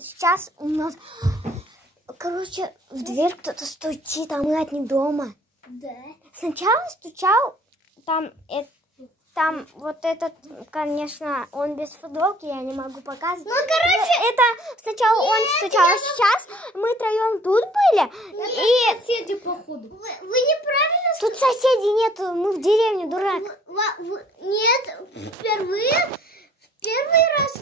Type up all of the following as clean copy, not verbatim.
сейчас у нас, короче, в дверь кто-то стучит, а мы не дома. Да. Сначала стучал, там вот этот, конечно, он без футболки, я не могу показывать. Ну, короче, это сначала он стучал, а сейчас мы троем тут были. И соседи, походу. Вы неправильно. Тут соседей нету, мы в деревне, дурак. Нет, впервые. В первый раз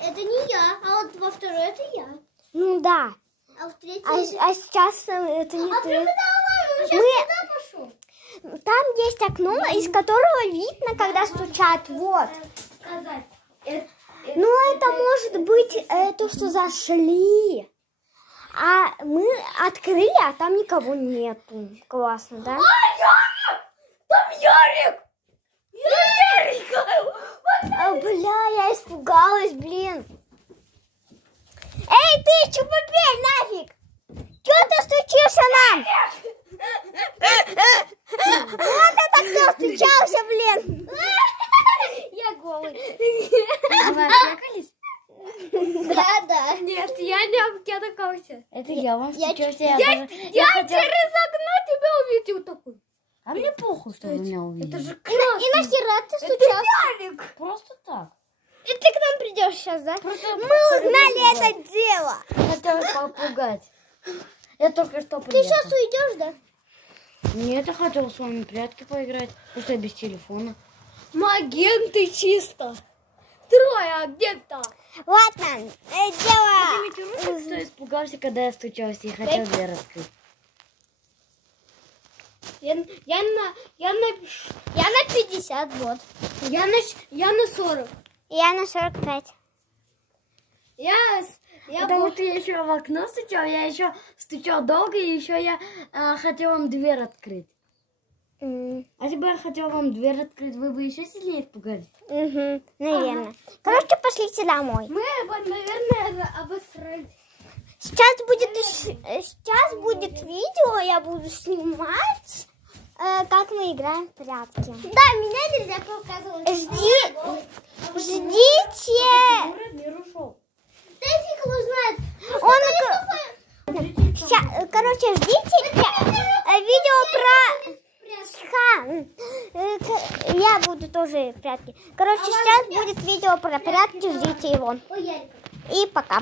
это не я, а вот во второй это я. Ну да. А в третий... А сейчас это не ты. Мы сейчас куда пошел? Там есть окно, из которого видно, когда стучат. Вот. Ну, это может быть то, что зашли. А мы открыли, а там никого нету. Классно, да? Ярик! Там Ярик! Бля, я испугалась, блин. Эй, ты, чупопель, нафиг! Чё ты стучишься нам? Вот это кто стучался, блин? Я голый. Вы отвлекались? Да. Нет, я не обкидывался. Это я вам стучался. Я через окно тебя увидел такой. А мне похуй, что вы меня увидели. Это же И классно. нахера ты стучался? Ярик. Просто так. И ты к нам придешь сейчас, да? Мы узнали это дело. Хотел попугать. Я только что Ты приехал. сейчас уйдешь, да? Нет, я хотел с вами в прятки поиграть. Просто без телефона. Агенты чисто. Трое агента. Ладно, дело... Ты что испугался, когда я стучался и хотел дверь открыть? Я на 50, вот. Я на 40. Я на 45. Потому что я еще в окно стучал, я еще стучал долго, и еще я хотел вам дверь открыть. А если бы я хотел вам дверь открыть, вы бы еще сильнее испугались? Угу, наверное. Короче, пошлите домой. Мы, наверное, обосрались. Сейчас будет видео, я буду снимать, как мы играем в прятки. Да, меня нельзя показывать. Ждите. Мир ушел. Да фиг его знает. Короче, ждите видео про... Я буду тоже в прятки. Короче, сейчас будет видео про прятки, ждите его. Ой, Ярик. И пока.